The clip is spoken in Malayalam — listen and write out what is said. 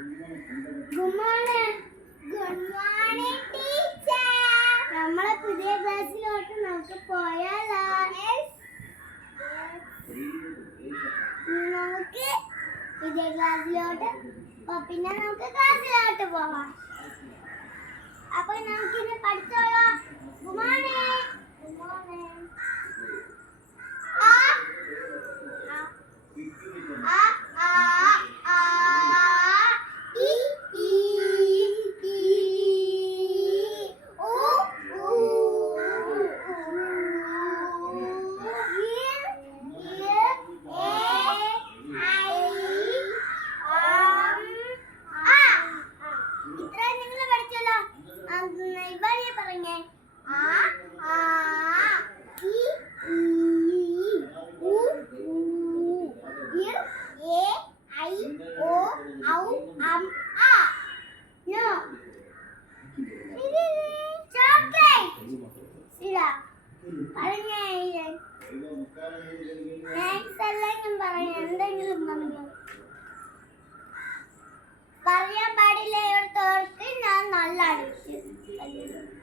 Good morning. Good morning, teacher. നമ്മളെ പുതിയ ക്ലാസ്സിലോട്ട് നമുക്ക് പോയാലോ? നമുക്ക് പുതിയ ക്ലാസ്സിലോട്ട് പിന്നെ നമുക്ക് ക്ലാസ്സിലോട്ട് പോവാം. അപ്പോൾ നമുക്ക് ഇന്ന് പഠിച്ചോളാം. Good morning. Good morning. പറയാൻ പാടില്ല. ഞാൻ നല്ല അടിച്ചു.